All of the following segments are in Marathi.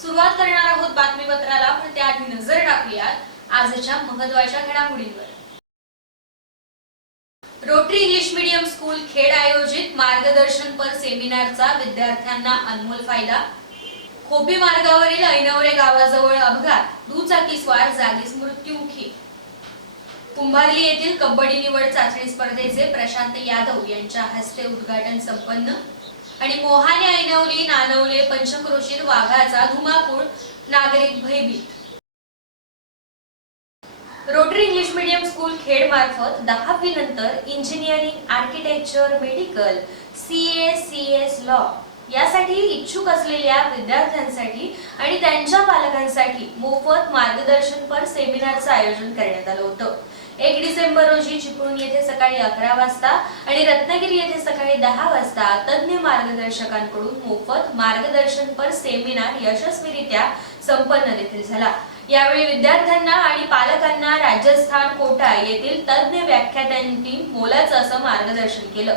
सुरुवात करणार आहोत बातमीपत्राला पण त्याआधी नजर टाकूयात आजच्या महत्त्वाच्या घडामोडींवर. Rotary English medium school Khed आयोजित मार्गदर्शनपर सेमिनारचा विद्यार्थ्यांना अनमोल फायदा. खोपी मार्गावरील ऐनवरे गावाजवळ अपघात दुचाकी स्वार जागीच मृत्यूमुखी कुंभारली येथील कबड्डी निवड चाचणी स्पर्धेचे प्रशांत यादव यांच्या हस्ते उद्घाटन संपन्न. आणि मोहाने ऐनवली नानवले पंचक्रोशीर वाघाचा धुमाकूळ नागरिक भयभीत. Rotary English medium school Khed मार्फत दहावी नंतर engineering architecture medical C A C S law यासाठी इच्छुक असलेल्या विद्यार्थ्यांसाठी आणि त्यांच्या पालकांसाठी मोफत मार्गदर्शनपर सेमिनारचं आयोजन करण्यात आलं होतं. एक डिसेंबर रोजी चिपळूण येथे सकाळी अकरा वाजता आणि रत्नागिरी येथे सकाळी दहा वाजता तज्ज्ञ मार्गदर्शकांकडून मोफत मार्गदर्शनपर सेमिनार यशस्वीरित्या संपन्न देखील झाला. यावेळी विद्यार्थ्यांना आणि पालकांना राजस्थान कोटा येथील तज्ज्ञ व्याख्यात्यांनी मोलाचं असं मार्गदर्शन केलं.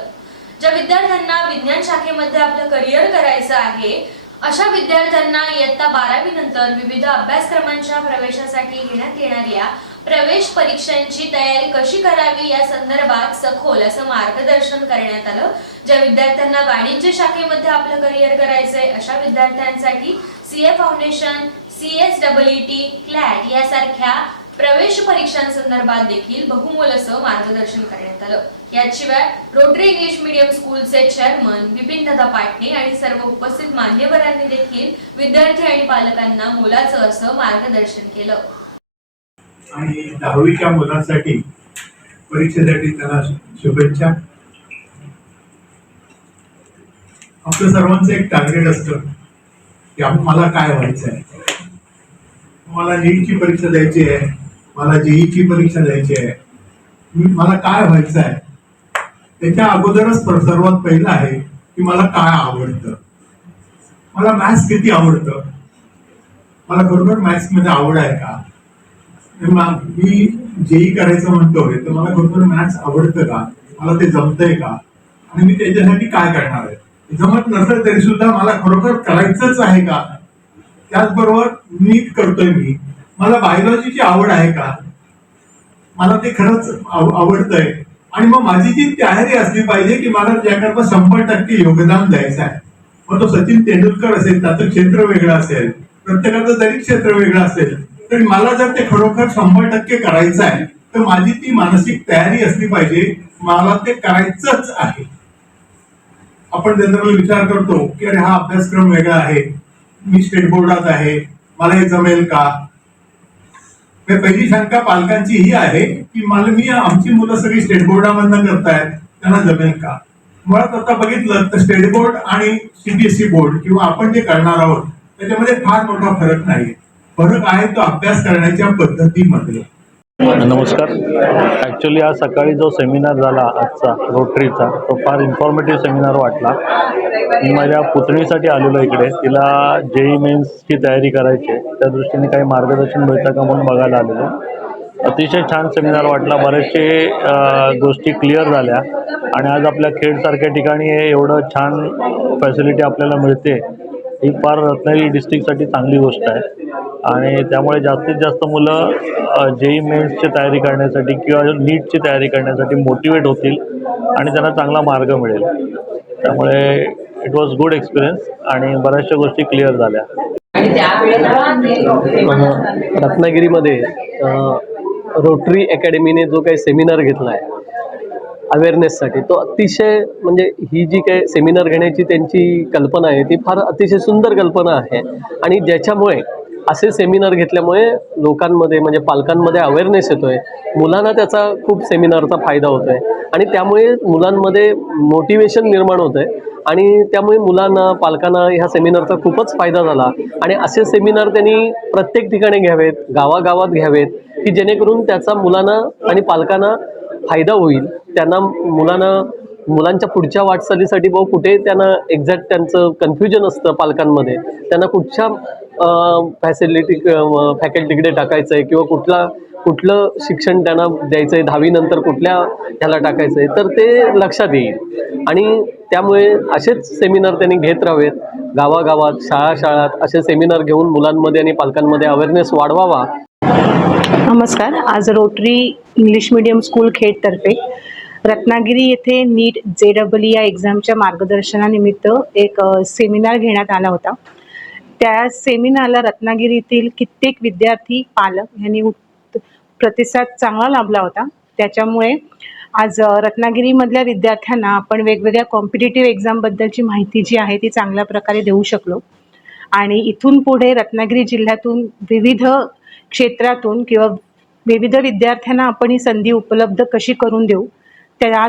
ज्या विद्यार्थ्यांना विज्ञान शाखेमध्ये आपलं करिअर करायचं आहे अशा विद्यार्थ्यांना इयत्ता बारावी नंतर विविध अभ्यासक्रमांच्या प्रवेशासाठी घेण्यात येणाऱ्या प्रवेश परीक्षांची तयारी कशी करावी या संदर्भात सखोल असं मार्गदर्शन करण्यात आलं ज्या विद्यार्थ्यांना वाणिज्य शाखेमध्ये आपलं करिअर करायचंय अशा विद्यार्थ्यांसाठी CA foundation C S T CLAT यासारख्या प्रवेश परीक्षांसंदर्भात देखील बहुमोल असं मार्गदर्शन करण्यात आलं. याशिवाय रोटरी इंग्लिश मीडियम स्कूलचे चेअरमन बिपिन दादा पाटणे आणि सर्व उपस्थित मान्यवरांनी देखील विद्यार्थी आणि पालकांना मोलाचं असं मार्गदर्शन केलं. आणि दहावीच्या मुलांसाठी परीक्षेसाठी त्यांना शुभेच्छा. आपलं सर्वांचं एक टार्गेट असतं की आपण मला काय व्हायचं आहे? मला नीटची परीक्षा द्यायची आहे. मला जेईची परीक्षा द्यायची आहे. मी- मला काय व्हायचं आहे? त्याच्या अगोदरच सर्वात पहिलं आहे की मला काय आवडतं? मला मॅथ्स किती आवडतं? मला खरोखर मॅथ्समध्ये आवड आहे का? मी जेई करायचं म्हणतोय तर मला खरोखर मॅथ्स आवडतं का? मला ते जमतंय का? आणि मी त्याच्यासाठी काय करणार आहे? जमत नसेल तरी सुद्धा मला खरोखर करायचंच आहे का? त्याचबरोबर नीट करतोय मी. मला बायोलॉजीची आवड आहे का? मला ते खरंच आव- आवडतंय. आणि मग माझी जी तयारी असली पाहिजे की मला त्याकरता शंभर टक्के योगदान द्यायचं आहे. मग तो सचिन तेंडुलकर असेल त्याचं क्षेत्र वेगळं असेल प्रत्येकाचं जरी क्षेत्र वेगळं असेल. तरी मला जर ते खरोखर शंभर टक्के करायचं आहे तर माझी ती मानसिक तयारी असली पाहिजे. मला ते करायचंच आहे. आपण जनरल विचार करतो की अरे हा अभ्यासक्रम वेगळा आहे. मी स्टेट बोर्डात आहे. मला हे जमेल का? तर पहिली शंका पालकांची ही आहे की मला मी आमची मुलं सगळी स्टेट बोर्डामधनं करतायत त्यांना जमेल का? मुळात आता बघितलं तर स्टेट बोर्ड आणि सीबीएसई बोर्ड किंवा आपण जे करणार आहोत त्याच्यामध्ये फार मोठा फरक नाही फरक आहे तो अभ्यास करण्याच्या पद्धतीमध्ये. नमस्कार. ॲक्च्युली आज सकाळी जो सेमिनार झाला आजचा रोटरीचा तो फार इन्फॉर्मेटिव्ह सेमिनार वाटला. मी माझ्या पुतणीसाठी आलेलो इकडे. तिला जेई मेन्सची तयारी करायची आहे. त्या दृष्टीने काही मार्गदर्शन मिळतं का म्हणून बघायला आलेलो. अतिशय छान सेमिनार वाटला. बरेचसे गोष्टी क्लिअर झाल्या. आणि आज आपल्या खेडसारख्या ठिकाणी हे एवढं छान फॅसिलिटी आपल्याला मिळते. ही फार रत्नागिरी डिस्ट्रिक्टसाठी चांगली गोष्ट आहे. आणि त्यामुळे जास्तीत जास्त मुलं जेई मेन्सची तयारी करण्यासाठी किंवा नीटची तयारी करण्यासाठी मोटिवेट होतील आणि त्यांना चांगला मार्ग मिळेल. त्यामुळे इट वॉज गुड एक्सपिरियन्स आणि बऱ्याचशा गोष्टी क्लिअर झाल्या. रत्नागिरीमध्ये रोटरी अकॅडमीने जो काही सेमिनार घेतला आहे अवेअरनेससाठी तो अतिशय म्हणजे ही जी काही सेमिनार घेण्याची त्यांची कल्पना आहे ती फार अतिशय सुंदर कल्पना आहे. आणि ज्याच्यामुळे असे सेमिनार घेतल्यामुळे लोकांमध्ये म्हणजे पालकांमध्ये अवेअरनेस येतोय. मुलांना त्याचा खूप सेमिनारचा फायदा होतोय. आणि त्यामुळे मुलांमध्ये मोटिवेशन निर्माण होतंय. आणि त्यामुळे मुलांना पालकांना ह्या सेमिनारचा खूपच फायदा झाला. आणि असे सेमिनार त्यांनी प्रत्येक ठिकाणी घ्यावेत गावागावात घ्यावेत की जेणेकरून त्याचा मुलांना आणि पालकांना फायदा होईल. त्यांना मुलांना मुलांच्या पुढच्या वाटचालीसाठी भाऊ कुठे त्यांना एक्झॅक्ट त्यांचं कन्फ्युजन असतं पालकांमध्ये. त्यांना कुठच्या फॅसिलिटी फॅकल्टीकडे टाकायचं आहे किंवा कुठला कुठलं शिक्षण त्यांना द्यायचं आहे दहावीनंतर कुठल्या ह्याला टाकायचं आहे तर ते लक्षात येईल. आणि त्यामुळे असेच सेमिनार त्यांनी घेत राहावेत. गावागावात शाळा शाळात असे सेमिनार घेऊन मुलांमध्ये आणि पालकांमध्ये अवेअरनेस वाढवावा. नमस्कार. आज रोटरी इंग्लिश मीडियम स्कूल खेडतर्फे रत्नागिरी येथे नीट जे डबल या एक्झामच्या मार्गदर्शनानिमित्त एक सेमिनार घेण्यात आला होता. त्या सेमिनारला रत्नागिरीतील कित्येक विद्यार्थी पालक यांनी प्रतिसाद चांगला लाभला होता. त्याच्यामुळे आज रत्नागिरीमधल्या विद्यार्थ्यांना आपण वेगवेगळ्या कॉम्पिटेटिव्ह एक्झामबद्दलची माहिती जी आहे ती चांगल्या प्रकारे देऊ शकलो. आणि इथून पुढे रत्नागिरी जिल्ह्यातून विविध क्षेत्रातून किंवा विविध विद्यार्थ्यांना आपण ही संधी उपलब्ध कशी करून देऊ त्या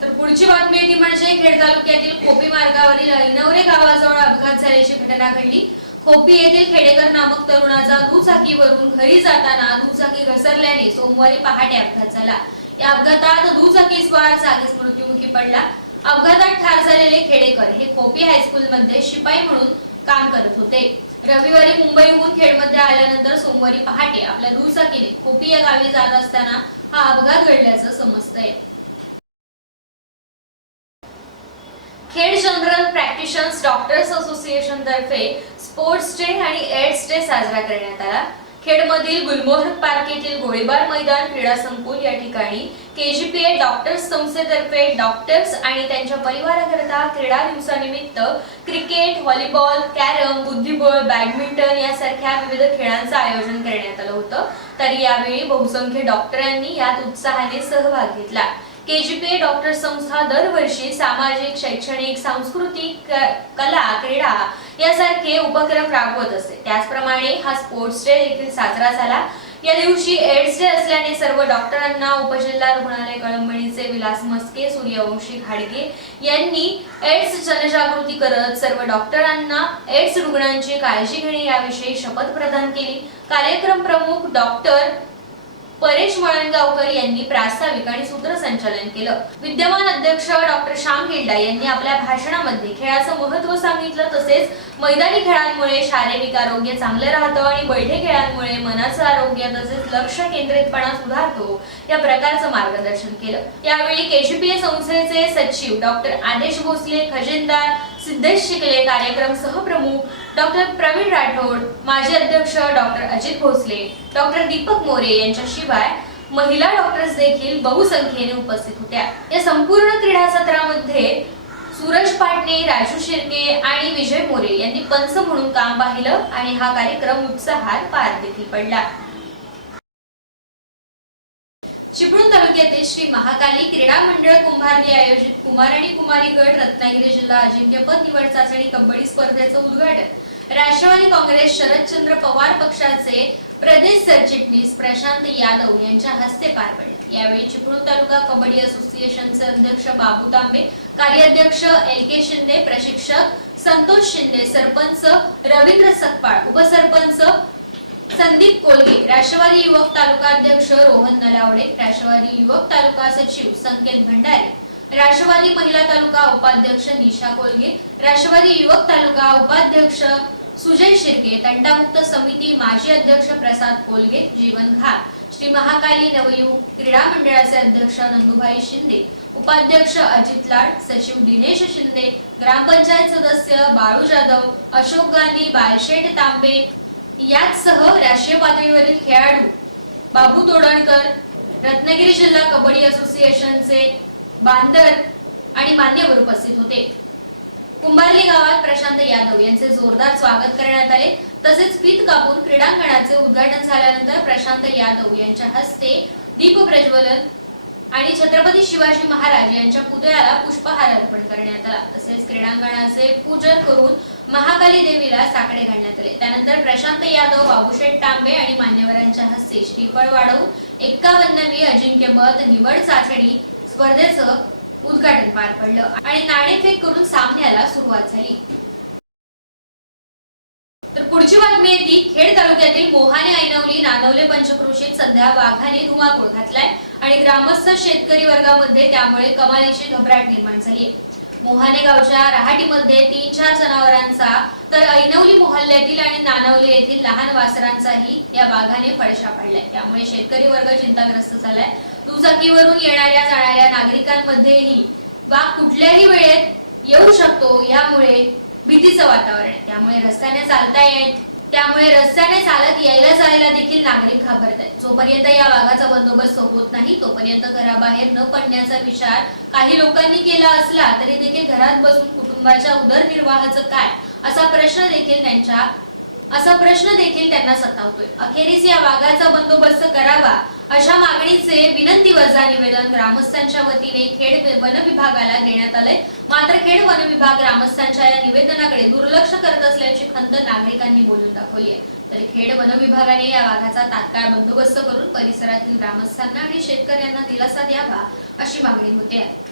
तर पुढची बातमी ती म्हणजे खेड तालुक्यातील खोपी मार्गावरील ऐनवरे गावाजवळ अपघात झाल्याची घटना घडली. खोपी येथील खेडेकर नामक तरुणाचा दुचाकीवरून घरी जाताना दुचाकी घसरल्याने सोमवारी पहाटे अपघात झाला. या अपघातात दुचाकी स्वार जागीच मृत्युमुखी पडला. अपघातात ठार झालेले खेडेकर हे खोपी हायस्कूल मध्ये शिपाई म्हणून काम करत होते. रविवारी मुंबईहून खेडमध्ये आल्यानंतर सोमवारी पहाटे आपल्या दुचाकीने खोपी या गावी जात असताना हा अपघात घडल्याचं समजतंय. Khed general practitioners doctors association तर्फे स्पोर्ट्स डे आणि एड्स डे साजरा करण्यात आला. खेडमधील गुलमोहर पार्क येथील गोळीबार मैदान क्रीडा संकुल या ठिकाणी केजीपीए डॉक्टर्स संस्थेतर्फे डॉक्टर्स आणि त्यांच्या परिवाराकरता क्रीडा दिवसानिमित्त क्रिकेट व्हॉलीबॉल कॅरम बुद्धिबळ बॅडमिंटन यासारख्या विविध खेळांचं आयोजन करण्यात आलं होतं. तर यावेळी बहुसंख्य डॉक्टरांनी यात उत्साहाने सहभाग घेतला. केजीपीए डॉक्टर संस्था दरवर्षी सामाजिक शैक्षणिक सांस्कृतिक क- कला क्रीडा यासारखे उपक्रम राबवत असते. त्याचप्रमाणे हा स्पोर्ट्स डे देखील साजरा झाला. या दिवशी एड्स डे असल्याने सर्व डॉक्टरांना उपजिल्हा रुग्णालय कळंबणीचे विलास मस्के सूर्यवंशी घाडगे यांनी एड्स जनजागृती करत सर्व डॉक्टरांना एड्स रुग्णांची काळजी घेणे याविषयी शपथ प्रदान केली. कार्यक्रम प्रमुख डॉक्टर परेश मळणगावकर यांनी प्रास्ताविक आणि सूत्रसंचालन केलं. विद्यमान अध्यक्ष डॉक्टर श्याम गिल्डा यांनी आपल्या भाषणामध्ये खेळाचं महत्त्व सांगितलं तसेच मैदानी खेळांमुळे शारीरिक आरोग्य चांगलं राहतं आणि बैठे खेळांमुळे मनाचं आरोग्य तसेच लक्ष केंद्रितपणा सुधारतो या प्रकारचं मार्गदर्शन केलं. यावेळी केजीपीए संस्थेचे सचिव डॉक्टर आदेश भोसले खजिनदार सिद्धेश शिकले कार्यक्रम सहप्रमुख डॉक्टर प्रवीण राठोड माजी अध्यक्ष डॉक्टर अजित भोसले डॉक्टर दीपक मोरे यांच्याशिवाय महिला डॉक्टर्स देखील बहुसंख्येने उपस्थित होत्या. या संपूर्ण क्रीडा सत्रामध्ये सूरज पाटणे राजू शिर्के आणि विजय मोरे यांनी पंच म्हणून काम पाहिलं आणि हा कार्यक्रम उत्साहात पार देखील पडला. चिपळूण तालुक्यातील श्री महाकाली क्रीडा मंडळ कुंभारने आयोजित कुमार आणि कुमारी गट रत्नागिरी जिल्हा अजिंक्यपद निवड चाचणी कबड्डी स्पर्धेचं उद्घाटन. राष्ट्रवादी काँग्रेस शरदचंद्र पवार पक्षाचे प्रदेश सरचिटणीस प्रशांत यादव यांच्या हस्ते पार पडले. यावेळी चिपळूण तालुका कबड्डी असोसिएशनचे अध्यक्ष बाबू तांबे कार्याध्यक्ष एल के शिंदे प्रशिक्षक संतोष शिंदे सरपंच रवींद्र सकपाळ उपसरपंच संदीप कोलगे राष्ट्रवादी युवक तालुका अध्यक्ष रोहन नलावडे राष्ट्रवादी युवक तालुका सचिव संकेत भंडारे राष्ट्रवादी महिला तालुका उपाध्यक्ष निशा कोलगे राष्ट्रवादी युवक तालुका उपाध्यक्ष सुजय शिर्के तंटामुक्त समिती माजी अध्यक्ष प्रसाद कोलगे जीवन घाट श्री महाकाली नवयुग क्रीडा मंडळाचे अध्यक्ष नंदुभाई शिंदे उपाध्यक्ष अजित लाड सचिव दिनेश शिंदे ग्रामपंचायत सदस्य बाळू जाधव अशोक गांधी बालशेठ तांबे याचसह राष्ट्रीय पातळीवरील खेळाडू बाबू तोडणकर रत्नागिरी जिल्हा कबड्डी असोसिएशनचे बांदर आणि मान्यवर उपस्थित होते. कुंभारली गावात प्रशांत यादव यांचे जोरदार स्वागत करण्यात आले. तसेच फीत कापून क्रीडांगणाचे उद्घाटन झाल्यानंतर प्रशांत यादव यांच्या हस्ते दीप प्रज्वलन आणि छत्रपती शिवाजी महाराज यांच्या पुतळ्याला पुष्पहार अर्पण करण्यात आला. तसेच क्रीडांगणाचे पूजन करून महाकाली देवीला साकडे घालण्यात आले. त्यानंतर प्रशांत यादव बाबूशेठ तांबे आणि मान्यवरांच्या हस्ते श्रीफळ वाढवून एक्कावन्नवी अजिंक्यपद निवड चाचणी स्पर्धेचं उद्घाटन पार पडलं आणि नाणेफेक करून सामन्याला सुरुवात झाली. तर पुढची बातमी येते खेड तालुक्यातील मोहाने ऐनवली नानवले पंचक्रोशीत सध्या वाघाने धुमाकूळ घातलाय. आणि ग्रामस्थ शेतकरी वर्गामध्ये त्यामुळे कमालीची घबराट निर्माण झाली आहे. मोहाने गावच्या रहाटीमध्ये तीन चार जनावरांचा तर ऐनवली मोहल्ल्यातील आणि नानवले येथील लहान वासरांचाही या वाघाने फळशा पाडलाय. त्यामुळे शेतकरी वर्ग चिंताग्रस्त झालाय. दुचाकीवरून येणाऱ्या जाणाऱ्या नागरिकांमध्येही वाघ कुठल्याही वेळेत येऊ शकतो यामुळे भीतीचं वातावरण आहे. त्यामुळे रस्त्याने चालता येत त्यामुळे रस्त्याने चालत यायला जायला देखील नागरिक घाबरत आहेत जोपर्यंत या वाघाचा बंदोबस्त होत नाही तोपर्यंत घराबाहेर न पडण्याचा विचार काही लोकांनी केला असला तरी देखील घरात बसून कुटुंबाच्या उदरनिर्वाहाचं काय असा प्रश्न देखील त्यांच्या असा प्रश्न देखील त्यांना सतावतोय. अखेरीस या वाघाचा बंदोबस्त करावा अशा मागणीचे विनंती वजा निवेदन ग्रामस्थांच्या वतीने खेड वन विभागाला देण्यात आलंय. मात्र खेड वन विभाग ग्रामस्थांच्या या निवेदनाकडे दुर्लक्ष करत असल्याची खंत नागरिकांनी बोलून दाखवली आहे. तर खेड वन विभागाने या वाघाचा तात्काळ बंदोबस्त करून परिसरातील ग्रामस्थांना आणि शेतकऱ्यांना दिलासा द्यावा अशी मागणी होते. आहे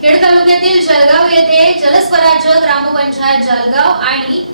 खेड तालुक्यातील जळगाव येथे जलस्वराज्य ग्रामपंचायत जळगाव आणि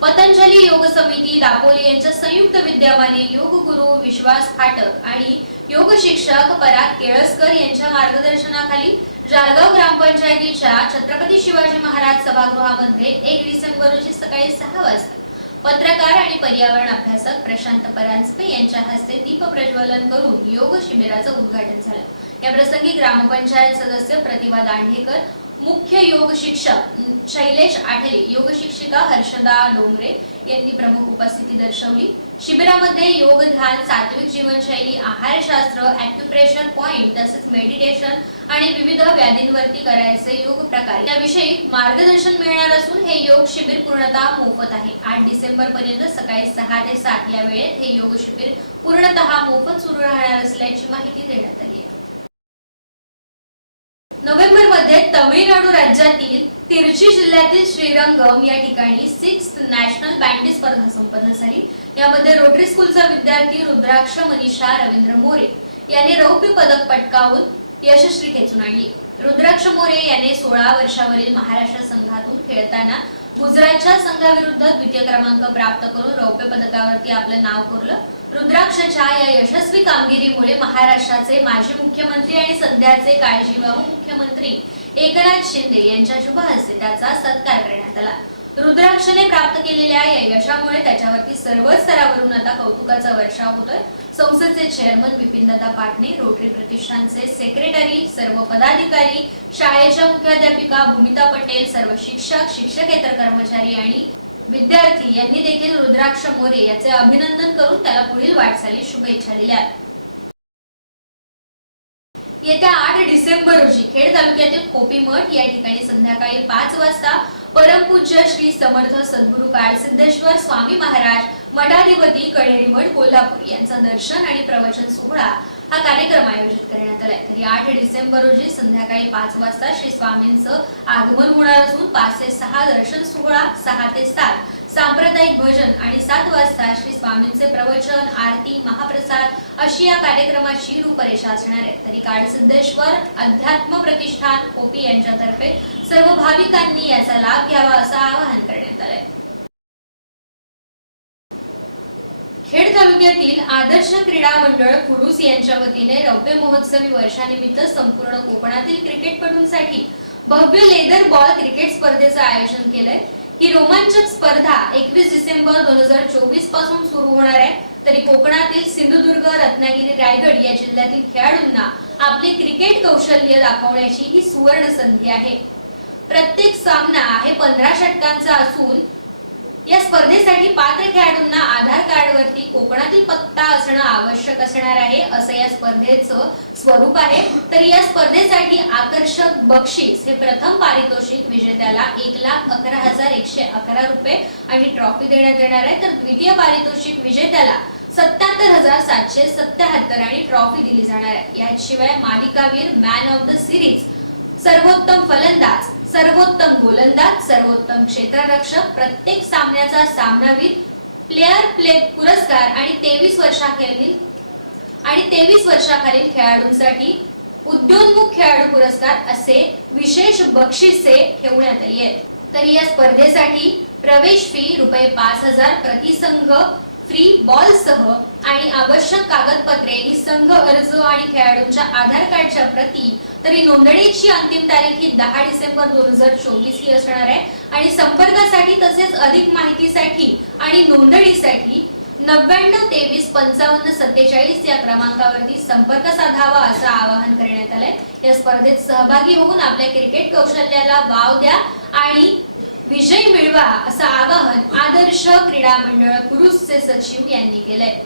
पतंजली योग समिती दापोली यांच्या संयुक्त विद्यमाने योग गुरु विश्वास फाटक आणि योग शिक्षक पराग केळसकर यांच्या मार्गदर्शनाखाली जळगाव ग्रामपंचायतीच्या छत्रपती शिवाजी महाराज सभागृहामध्ये एक डिसेंबर रोजी सकाळी सहा वाजता पत्रकार आणि पर्यावरण अभ्यासक प्रशांत परांजपे यांच्या हस्ते दीप प्रज्वलन करून योग शिबिराचं उद्घाटन झालं. या प्रसंगी ग्रामपंचायत सदस्य प्रतिभा दांडेकर मुख्य योग शिक्षक शैलेश आठले योग शिक्षिका हर्षदा डोंगरे यांनी प्रमुख उपस्थिती दर्शवली. शिबिरामध्ये योग ध्यान सात्विक जीवनशैली आहारशास्त्र ऍक्युप्रेशर पॉइंट तसेच मेडिटेशन आणि विविध व्याधींवरती करायचे योग प्रकार. याविषयी मार्गदर्शन मिळणार असून हे योग शिबिर पूर्णतः मोफत आहे. आठ डिसेंबर पर्यंत सकाळी सहा ते सात या वेळेत हे योग शिबिर पूर्णतः मोफत सुरू राहणार असल्याची माहिती देण्यात आली आहे. नोव्हेंबरमध्ये तमिळनाडू राज्यातील तिरुची जिल्ह्यातील श्रीरंगम या ठिकाणी सिक्स नॅशनल बँडी स्पर्धा संपन्न झाली. यामध्ये रोटरी स्कूलचा विद्यार्थी रुद्राक्ष मनीषा रवींद्र मोरे याने रौप्य पदक पटकावून यशस्वी खेचून आणली. रुद्राक्ष मोरे याने सोळा वर्षावरील महाराष्ट्र संघातून खेळताना गुजरातच्या संघाविरुद्ध द्वितीय क्रमांक प्राप्त करून रौप्य पदकावरती आपलं नाव कोरलं. रुद्राक्षच्या या यशस्वी कामगिरीमुळे महाराष्ट्राचे माजी मुख्यमंत्री आणि सध्याचे काळजीवाहू मुख्यमंत्री एकनाथ शिंदे यांच्या शुभ हस्ते त्याचा सत्कार करण्यात आला. रुद्राक्षने प्राप्त केलेल्या या यशामुळे त्याच्यावरती सर्व स्तरावरून आता कौतुकाचा वर्षाव होतोय. संसदचे चेअरमन विपिनदादा पाटणे रोटरी प्रतिष्ठानचे सेक्रेटरी सर्व पदाधिकारी शाळेच्या मुख्याध्यापिका भूमिता पटेल सर्व शिक्षक शिक्षकेतर कर्मचारी आणि विद्यार्थी यांनी देखील रुद्राक्ष मोरे याचे अभिनंदन करून त्याला पुढील वाटचाली शुभेच्छा दिल्या. येत्या आठ डिसेंबर रोजी खेड तालुक्यातील खोपीमठ या ठिकाणी संध्याकाळी पाच वाजता परमपूज्य श्री समर्थ सद्गुरु काळसिद्धेश्वर स्वामी महाराज मठाधिपती कणेरी मठ कोल्हापूर यांचा दर्शन आणि प्रवचन सोहळा हा कार्यक्रम आयोजित करण्यात आलाय. तरी आठ डिसेंबर रोजी संध्याकाळी पाच वाजता श्री स्वामींचं आगमन होणार असून पाच ते सहा दर्शन सोहळा सहा ते सात. सांप्रदायिक भजन आणि सात वाजता श्री स्वामींचे प्रवचन आरती महाप्रसाद अशी या कार्यक्रमाची रूपरेषा असणार आहे. तरी काळसिद्धेश्वर अध्यात्म प्रतिष्ठान कोपी यांच्यातर्फे सर्व भाविकांनी याचा लाभ घ्यावा असं आवाहन करण्यात आलंय खेड तालुक्यातील आदर्श क्रीडा मंडळ कुडूस यांच्या वतीने रौप्य महोत्सवी वर्षानिमित्त संपूर्ण कोकणातील क्रिकेटपटूंसाठी भव्य लेदर बॉल क्रिकेट स्पर्धेचं आयोजन केलंय. ही रोमांचक स्पर्धा एकवीस डिसेंबर दोन हजार चोवीसपासून सुरू होणार आहे. तरी कोकणातील सिंधुदुर्ग रत्नागिरी रायगड या जिल्ह्यातील खेळाडूंना आपले क्रिकेट कौशल्य दाखवण्याची ही सुवर्ण संधी आहे. प्रत्येक सामना हे पंधरा षटकांचा असून या स्पर्धेसाठी पात्र खेळाडूंना आधार कार्डवरती कोकणातील पत्ता असणं आवश्यक असणार आहे असं या स्पर्धेचं स्वरूप आहे. तर या स्पर्धेसाठी आकर्षक बक्षीस हे प्रथम पारितोषिक विजेत्याला एक लाख अकरा हजार एकशे अकरा रुपये आणि ट्रॉफी देण्यात येणार आहे. तर द्वितीय पारितोषिक विजेत्याला सत्याहत्तर हजार सातशे सत्याहत्तर आणि ट्रॉफी दिली जाणार आहे. याशिवाय मालिकावीर मॅन ऑफ द सिरीज सर्वोत्तम फलंदाज सर्वोत्तम गोलंदाज सर्वोत्तम क्षेत्ररक्षक प्रत्येक सामन्याचा सामनावीर प्लेअर प्ले पुरस्कार आणि तेवीस वर्षाखालील आणि तेवीस वर्षाखालील खेळाडूंसाठी उद्योन्मुख खेळाडू पुरस्कार असे विशेष बक्षिसे ठेवण्यात आली आहेत. तर या स्पर्धेसाठी प्रवेश फी रुपये पाच हजार प्रतिसंघ फ्री बॉलसह आणि आवश्यक कागदपत्रे ही संघ अर्ज आणि खेळाडूंच्या आधार कार्डच्या प्रती तरी नोंदणीची अंतिम तारीख ही दहा डिसेंबर दोन हजार चोवीस ही असणार आहे. आणि संपर्कासाठी तसेच अधिक माहितीसाठी आणि नोंदणीसाठी नव्याण्णव तेवीस पंचावन्न सत्तेचाळीस या क्रमांकावरती संपर्क साधावा असं आवाहन करण्यात आलंय. या स्पर्धेत सहभागी होऊन आपल्या क्रिकेट कौशल्याला वाव द्या आणि विजय मिळवा असं आवाहन आदर्श क्रीडा मंडळ कुरुसचे सचिव यांनी केलंय.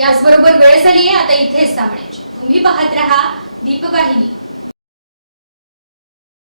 याचबरोबर वेळ झाली आहे आता इथेच थांबण्याची. तुम्ही पाहत रहा दीपवाहिनी.